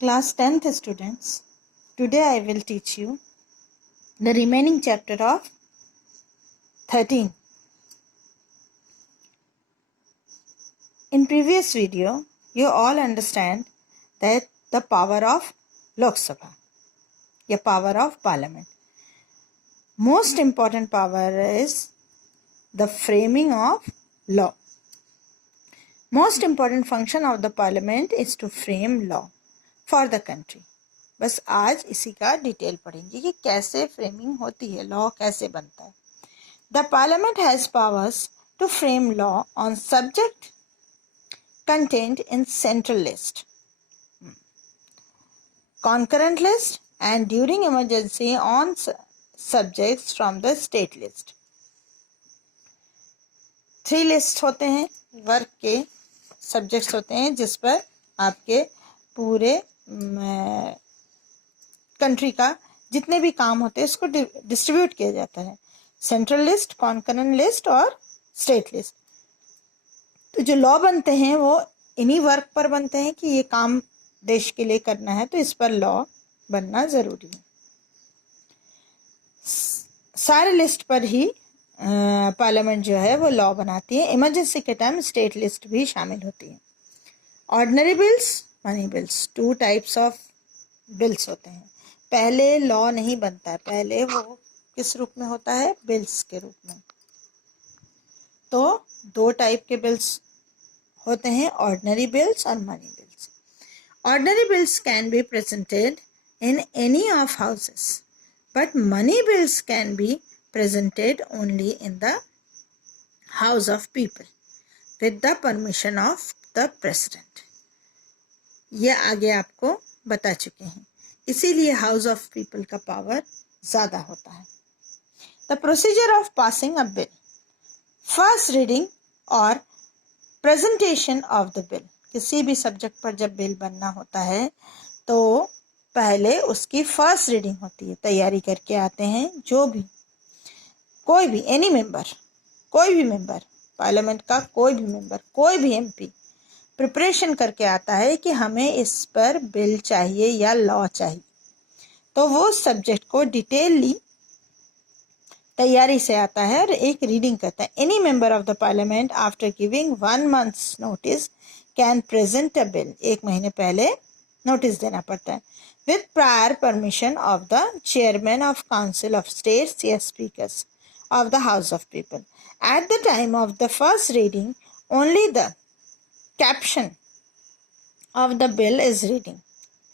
Class 10th students, today I will teach you the remaining chapter of 13. In previous video, you all understand that the power of Lok Sabha, the power of Parliament. Most important power is the framing of law. Most important function of the Parliament is to frame law for the country. बस आज इसी का detail पढ़ेंगे कि कैसे framing होती है, law कैसे बनता है. The parliament has powers to frame law on subject content in central list, concurrent list and during emergency on subjects from the state list. 3 list होते हैं, वर्क के सब्जेक्ट्स होते हैं जिस पर आपके पूरे कंट्री का जितने भी काम होते हैं उसको डिस्ट्रीब्यूट किया जाता है. सेंट्रल लिस्ट, कॉन्करेंट लिस्ट और स्टेट लिस्ट. तो जो लॉ बनते हैं वो इन्हीं वर्क पर बनते हैं कि ये काम देश के लिए करना है तो इस पर लॉ बनना जरूरी है. सारे लिस्ट पर ही पार्लियामेंट जो है वो लॉ बनाती है. इमरजेंसी के टाइम स्टेट लिस्ट भी शामिल होती है. Ordinary bills, money bills, 2 types of bills होते हैं. पहले लॉ नहीं बनता है, पहले वो किस रूप में होता है, बिल्स के रूप में. तो 2 टाइप के बिल्स होते हैं, ऑर्डिनरी बिल्स और money bills. Ordinary bills can be presented in any of houses but money bills can be presented only in the house of people with the permission of the president. ये आगे आपको बता चुके हैं, इसीलिए house of people का power ज्यादा होता है. The procedure of passing a bill, first reading और प्रेजेंटेशन ऑफ द बिल. किसी भी सब्जेक्ट पर जब बिल बनना होता है तो पहले उसकी फर्स्ट रीडिंग होती है. तैयारी करके आते हैं जो भी, कोई भी, एनी मेंबर, कोई भी मेंबर पार्लियामेंट का, कोई भी मेंबर, कोई भी एमपी प्रिपरेशन करके आता है कि हमें इस पर बिल चाहिए या लॉ चाहिए. तो वो सब्जेक्ट को डिटेलली तैयारी से आता है और एक रीडिंग करता है. Any member of the parliament after giving 1 month's notice can present a bill. 1 महीने पहले नोटिस देना पड़ता है. With prior permission of the chairman of council of states या speakers of the House of People. At the time of the first reading, only the caption of the bill is reading.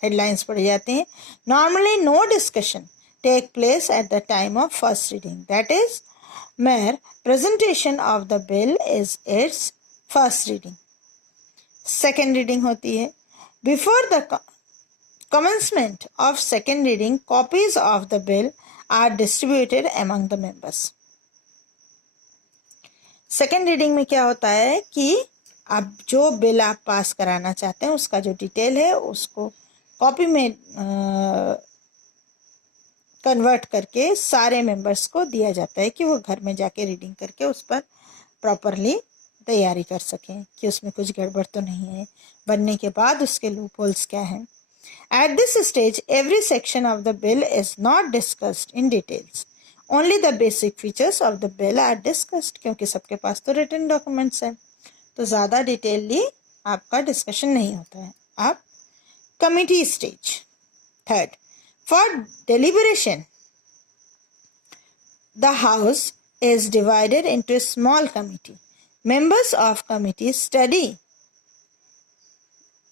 Headlines पढ़े जाते हैं. Normally, no discussion take place at the time of first reading. That is, mere presentation of the bill is its first reading. Second reading होती है. Before the commencement of second reading, copies of the bill are distributed among the members. Second reading में क्या होता है कि अब जो bill आप पास कराना चाहते हैं उसका जो डिटेल है उसको कॉपी में कन्वर्ट करके सारे मेंबर्स को दिया जाता है कि वो घर में जाके रीडिंग करके उस पर प्रॉपरली तैयारी कर सकें कि उसमें कुछ गड़बड़ तो नहीं है. बनने के बाद उसके लूपहोल्स क्या हैं. At this stage every section of the bill is not discussed in details. Only the basic features of the bill are discussed. क्योंकि सबके पास तो written documents हैं तो ज़्यादा डिटेलली आपका डिस्कशन नहीं होता है. आप committee stage. Third, for deliberation the house is divided into a small committee. Members of committee study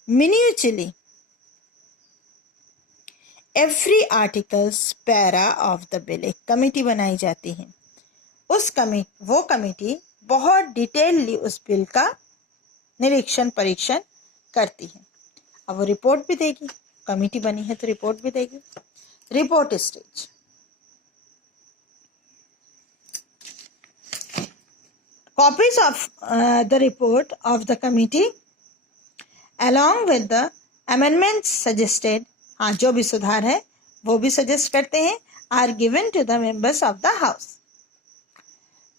minutely every articles para of the bill. एक कमेटी बनाई जाती है. वो कमेटी बहुत डिटेलली उस बिल का निरीक्षण परीक्षण करती है. अब वो रिपोर्ट भी देगी, कमेटी बनी है तो रिपोर्ट भी देगी. Report stage. Copies of the report of the committee along with the amendments suggested, हाँ जो भी सुधार है वो भी सजेस्ट करते हैं, are given to the members of the house.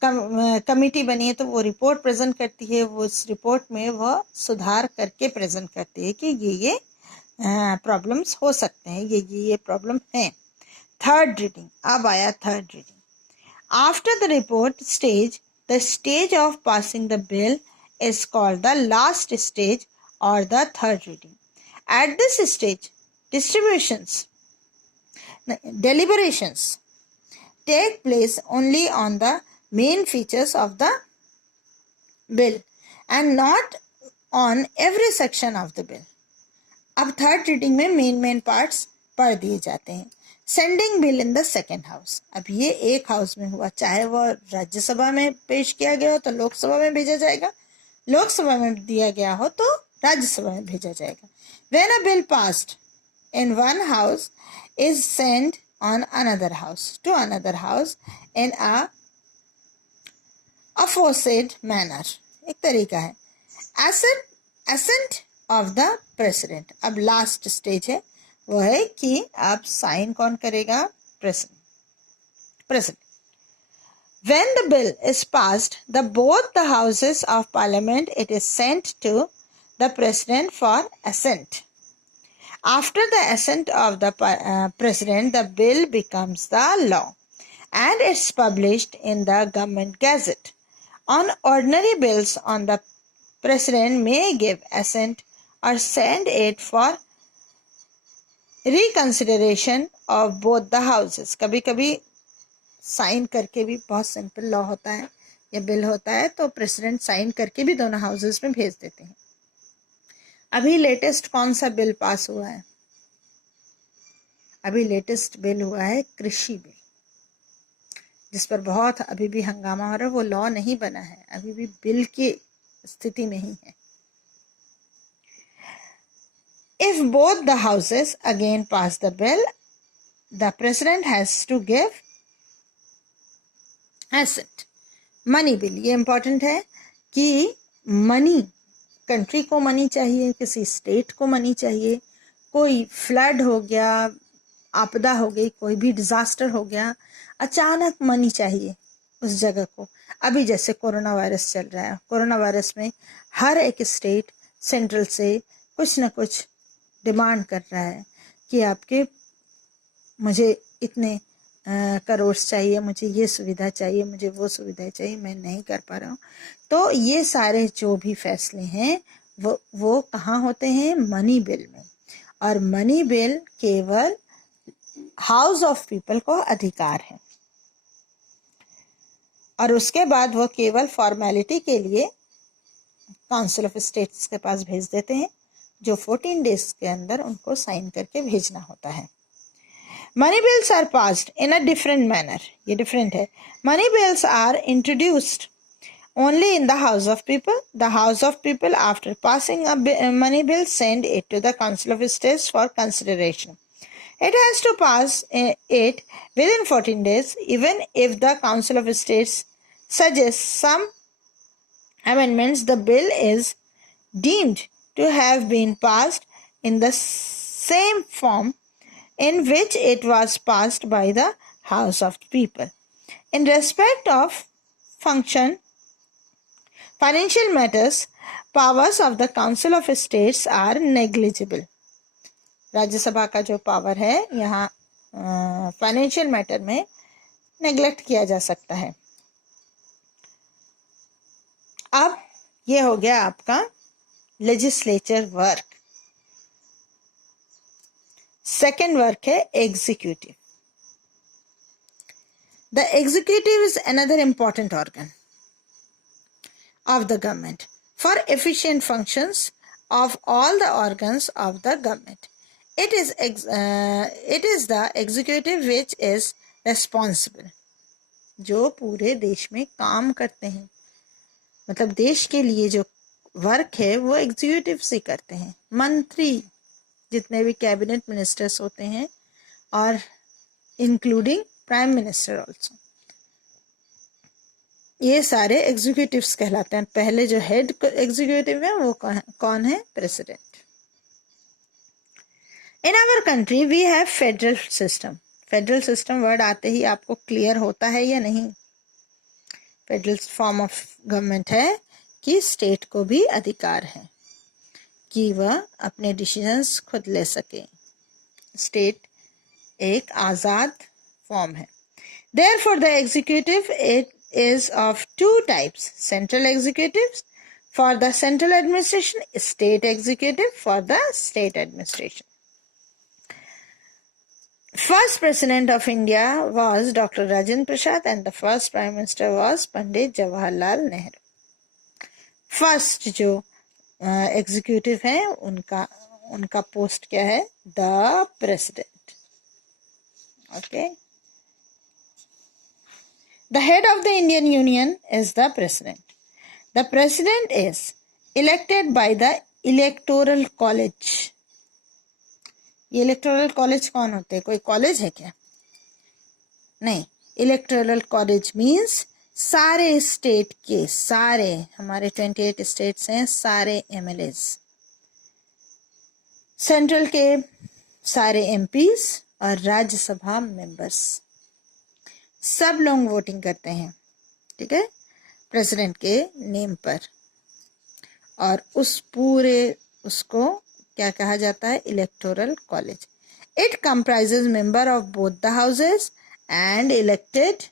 Committee बनी है तो वो रिपोर्ट प्रेजेंट करती है. वो उस रिपोर्ट में वह सुधार करके प्रेजेंट करती है कि ये प्रॉब्लम्स हो सकते हैं, ये प्रॉब्लम है। थर्ड रीडिंग, अब आया third reading. After the report stage, the stage of passing the bill is called the last stage or the third reading. At this stage, deliberations take place only on the main features of the bill and not on every section of the bill. अब third reading में main parts पढ़ दिए जाते हैं। Sending bill in the second house, अब ये एक house में हुआ, चाहे वो राज्यसभा में पेश किया गया हो तो लोकसभा में भेजा जाएगा, लोकसभा में दिया गया हो तो राज्यसभा में भेजा जाएगा। When a bill passed in one house is sent on another house to another house in a aforesaid manner, एक तरीका है। Assent of the president, अब लास्ट स्टेज है, वो है कि अब साइन कौन करेगा? President. When the bill is passed, both the houses of parliament, it is sent to the president for assent. After the assent of the president, the bill becomes the law and it's published in the government gazette. On ordinary bills, on the president may give assent or send it for reconsideration of both the houses. कभी कभी sign करके भी, बहुत simple law होता है या bill होता है तो प्रेसिडेंट साइन करके भी दोनों हाउसेस में भेज देते हैं। अभी लेटेस्ट कौन सा बिल पास हुआ है? अभी लेटेस्ट बिल हुआ है कृषि बिल, जिस पर बहुत अभी भी हंगामा हो रहा है। वो लॉ नहीं बना है, अभी भी बिल की स्थिति में ही है। If both the houses again pass the bill, the president has to give assent. Money bill, ये इम्पोर्टेंट है कि मनी, कंट्री को मनी चाहिए, किसी स्टेट को मनी चाहिए, कोई फ्लड हो गया, आपदा हो गई, कोई भी डिजास्टर हो गया, अचानक मनी चाहिए उस जगह को। अभी जैसे कोरोना वायरस चल रहा है, कोरोना वायरस में हर एक स्टेट सेंट्रल से कुछ ना कुछ डिमांड कर रहा है कि आपके, मुझे इतने करोड़ चाहिए, मुझे ये सुविधा चाहिए, मुझे वो सुविधा चाहिए, मैं नहीं कर पा रहा हूँ। तो ये सारे जो भी फैसले हैं वो कहाँ होते हैं? मनी बिल में। और मनी बिल केवल हाउस ऑफ पीपल को अधिकार है, और उसके बाद वो केवल फॉर्मेलिटी के लिए काउंसिल ऑफ स्टेट्स के पास भेज देते हैं, जो 14 डेज के अंदर उनको साइन करके भेजना होता है। Money bills are passed in a different manner. ये different है। Money bills are introduced only in the House of People. The House of People, after passing a money bill, send it to the Council of States for consideration. It has to pass it within 14 days, even if the Council of States suggests some amendments. The bill is deemed to have been passed in the same form in which it was passed by the House of People. In respect of financial matters, powers of the Council of States are negligible. Rajya Sabha का जो power है यहाँ financial matter में neglect किया जा सकता है। अब ये हो गया आपका लेजिस्लेचर वर्क। सेकेंड वर्क है executive. The executive is another important organ of the government for efficient functions of all the organs of the government. It is the executive which is responsible, जो पूरे देश में काम करते हैं, मतलब देश के लिए जो वर्क है वो एग्जीक्यूटिव से करते हैं। मंत्री, जितने भी कैबिनेट मिनिस्टर्स होते हैं, और इंक्लूडिंग प्राइम मिनिस्टर ऑल्सो, ये सारे एग्जीक्यूटिव्स कहलाते हैं। पहले जो हेड एग्जीक्यूटिव है वो कौन है? President. In our country we have federal system. Federal system word आते ही आपको क्लियर होता है या नहीं? फेडरल फॉर्म ऑफ गवर्नमेंट है कि स्टेट को भी अधिकार है कि वह अपने डिसीजंस खुद ले सके। स्टेट एक आज़ाद फॉर्म है। Therefore, the executive it is of two types: central executive for the central administration, state executive for the state administration. First president of India was Dr. Rajendra Prasad and the first prime minister was Pandit Jawaharlal Nehru. First जो executive है उनका post क्या है? The president. Okay, the head of the Indian Union is the president. The president is elected by the electoral college. ये electoral college कौन होते हैं? कोई कॉलेज है क्या? नहीं। इलेक्टोरल कॉलेज मीन्स सारे स्टेट के, सारे हमारे 28 स्टेट्स हैं, सारे एमएलएज, सेंट्रल के सारे एमपीज और राज्यसभा मेंबर्स, सब लोग वोटिंग करते हैं, ठीक है, प्रेसिडेंट के नेम पर। और उस पूरे उसको क्या कहा जाता है? Electoral college. It comprises member of both the houses and elected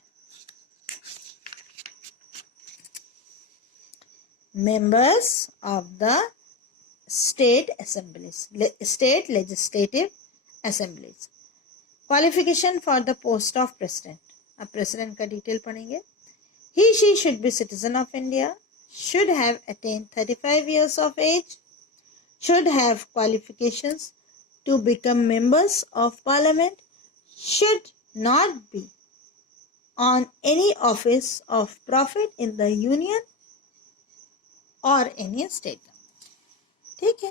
members of the state assemblies, state legislative assemblies. Qualification for the post of president. अब president का डिटेल पढ़ेंगे। She should be citizen of India, should have attained 35 years of age, should have qualifications to become members of parliament, should not be on any office of profit in the union और any state. ठीक है,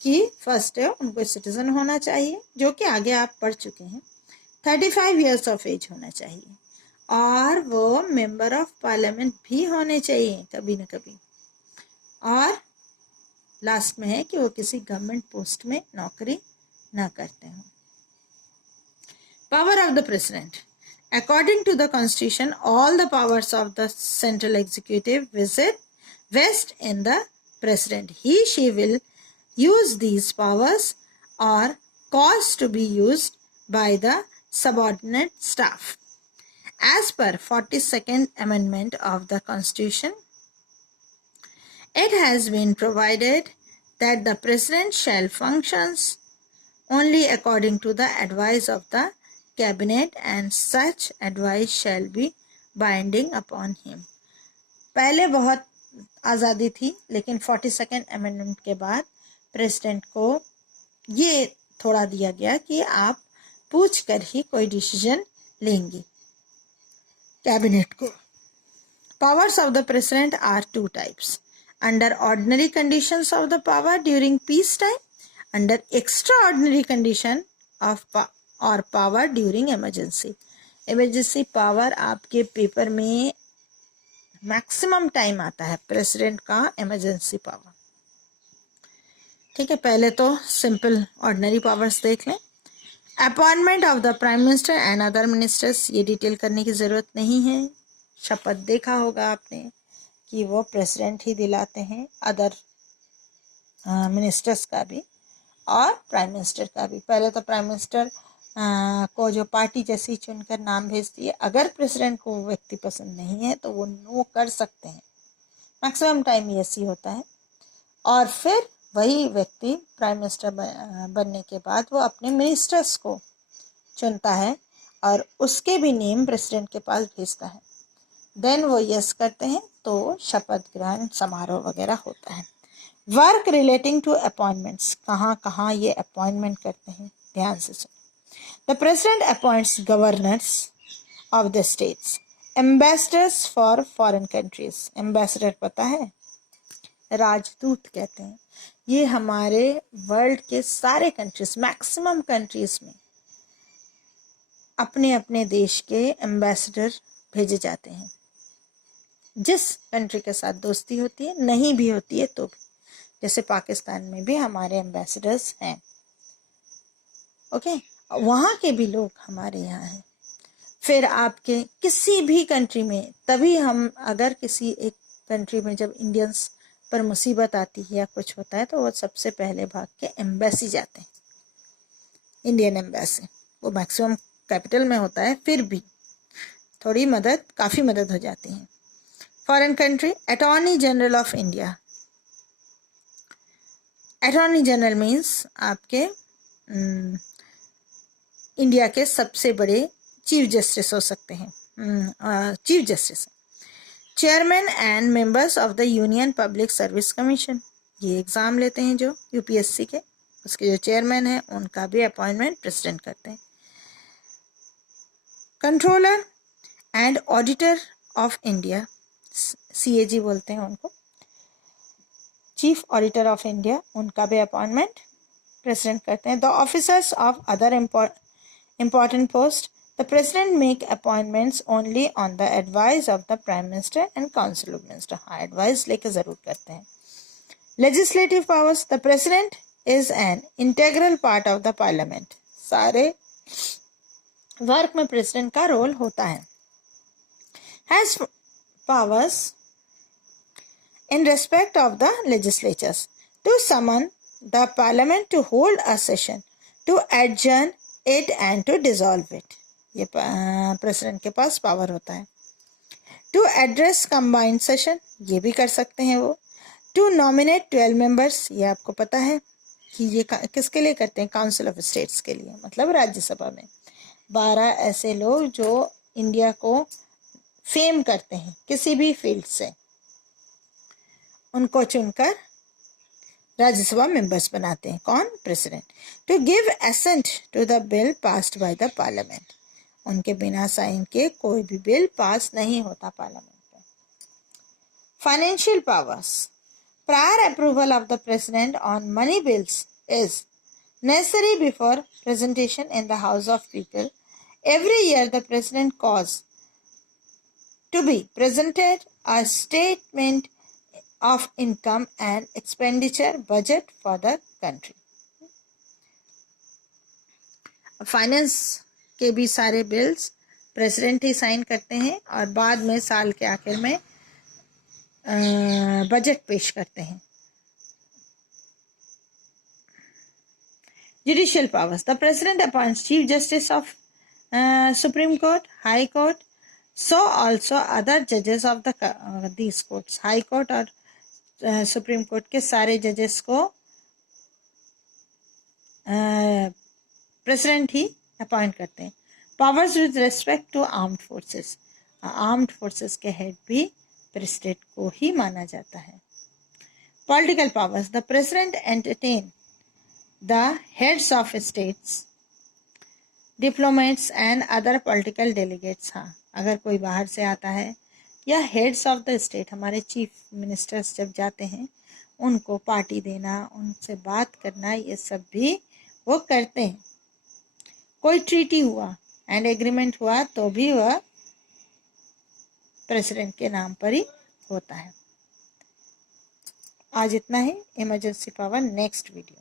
कि first है उनको citizen होना चाहिए, जो कि आगे आप पढ़ चुके हैं, 35 इयर्स ऑफ एज होना चाहिए, और वो मेंबर ऑफ पार्लियामेंट भी होने चाहिए कभी न कभी, और लास्ट में है कि वो किसी गवर्नमेंट पोस्ट में नौकरी ना करते हों। Power of the president. According to the constitution all the powers of the central executive vest in the president. She will use these powers or cause to be used by the subordinate staff. As per 42nd Amendment of the Constitution, it has been provided that the president shall functions only according to the advice of the cabinet and such advice shall be binding upon him. पहले बहुत आज़ादी थी, लेकिन 42nd amendment के बाद president को ये थोड़ा दिया गया कि आप पूछ कर ही कोई डिसीजन लेंगे कैबिनेट को। Powers of the president are two types: under ordinary conditions of the power during peace time, under extraordinary condition of और power during emergency. Emergency power आपके पेपर में मैक्सिमम टाइम आता है president का emergency power. ठीक है, पहले तो सिंपल ऑर्डिनरी पावर्स देख लें। Appointment of the prime minister and other ministers, ये डिटेल करने की ज़रूरत नहीं है। शपथ देखा होगा आपने कि वो प्रेसिडेंट ही दिलाते हैं, अदर मिनिस्टर्स का भी और प्राइम मिनिस्टर का भी। पहले तो प्राइम मिनिस्टर को जो पार्टी जैसी चुनकर नाम भेजती है, अगर प्रेसिडेंट को वो व्यक्ति पसंद नहीं है तो वो नो कर सकते हैं, मैक्सिमम टाइम ये ऐसी होता है। और फिर वही व्यक्ति प्राइम मिनिस्टर बनने के बाद वो अपने मिनिस्टर्स को चुनता है और उसके भी नेम प्रेसिडेंट के पास भेजता है, देन वो यस करते हैं तो शपथ ग्रहण समारोह वगैरह होता है। वर्क रिलेटिंग टू अपॉइंटमेंट्स, कहाँ कहाँ ये अपॉइंटमेंट करते हैं, ध्यान से सुनो। The president appoints governors of the states, ambassadors for foreign countries. Ambassador पता है, राजदूत कहते हैं। ये हमारे वर्ल्ड के सारे कंट्रीज, मैक्सिमम कंट्रीज में अपने अपने देश के एम्बेसडर भेजे जाते हैं। जिस कंट्री के साथ दोस्ती होती है, नहीं भी होती है तो भी, जैसे पाकिस्तान में भी हमारे एम्बेसडर्स हैं, ओके, वहाँ के भी लोग हमारे यहाँ हैं। फिर आपके किसी भी कंट्री में, तभी हम अगर किसी एक कंट्री में जब इंडियंस पर मुसीबत आती है या कुछ होता है तो वो सबसे पहले भाग के एम्बेसी जाते हैं, इंडियन एम्बेसी। वो मैक्सिमम कैपिटल में होता है, फिर भी थोड़ी मदद, काफ़ी मदद हो जाती है। Foreign country, attorney general of India. Attorney general means आपके इंडिया के सबसे बड़े चीफ जस्टिस हो सकते हैं, chief justice. Chairman and members of the union public service commission, ये एग्ज़ाम लेते हैं जो यूपीएससी के, उसके जो चेयरमैन हैं उनका भी अपॉइंटमेंट प्रेसिडेंट करते हैं। Controller and auditor of India, CAG बोलते हैं उनको, चीफ ऑडिटर ऑफ इंडिया, उनका भी अपॉइंटमेंट प्रेसिडेंट करते हैं। The officers of other important post, the president make appointments only on the advice of the prime minister and council of minister, हाँ advice लेके ज़रूर करते हैं। legislative powers, the president is an integral part of the parliament, सारे work में president का role होता है। has powers in respect of the legislatures to summon the parliament to hold a session, to adjourn it and to dissolve it, ये president के पास power होता है। To address combined session, ये भी कर सकते हैं वो। टू नॉमिनेट 12 मेंबर्स, ये आपको पता है कि ये किसके लिए करते हैं, काउंसिल ऑफ स्टेट्स के लिए, मतलब राज्यसभा में 12 ऐसे लोग जो इंडिया को फेम करते हैं किसी भी फील्ड से, उनको चुनकर राज्यसभा मेंबर्स बनाते हैं, कौन, president. To give assent to the bill passed by the parliament, उनके बिना साइन के कोई भी बिल पास नहीं होता पार्लियामेंट में। Financial powers, prior approval of the president on money bills is necessary before presentation in the house of people. Every year the president cause to be presented a statement of income and expenditure budget for the country. Finance के भी सारे bills president ही sign करते हैं और बाद में साल के आखिर में बजट पेश करते हैं। Judicial powers, the president appoints chief justice of supreme court, high court, so also other जजेस of the these courts, high court और सुप्रीम कोर्ट के सारे जजेस को प्रेसिडेंट ही अपॉइंट करते हैं। Powers with respect to armed forces, armed forces के हेड भी प्रेसिडेंट को ही माना जाता है। Political powers, the president entertain the heads of states, diplomats and other political delegates, हाँ अगर कोई बाहर से आता है या हेड्स ऑफ द स्टेट, हमारे चीफ मिनिस्टर्स जब जाते हैं उनको पार्टी देना, उनसे बात करना, ये सब भी वो करते हैं। कोई ट्रीटी हुआ एंड एग्रीमेंट हुआ तो भी वह प्रेसिडेंट के नाम पर ही होता है। आज इतना ही। Emergency power next video.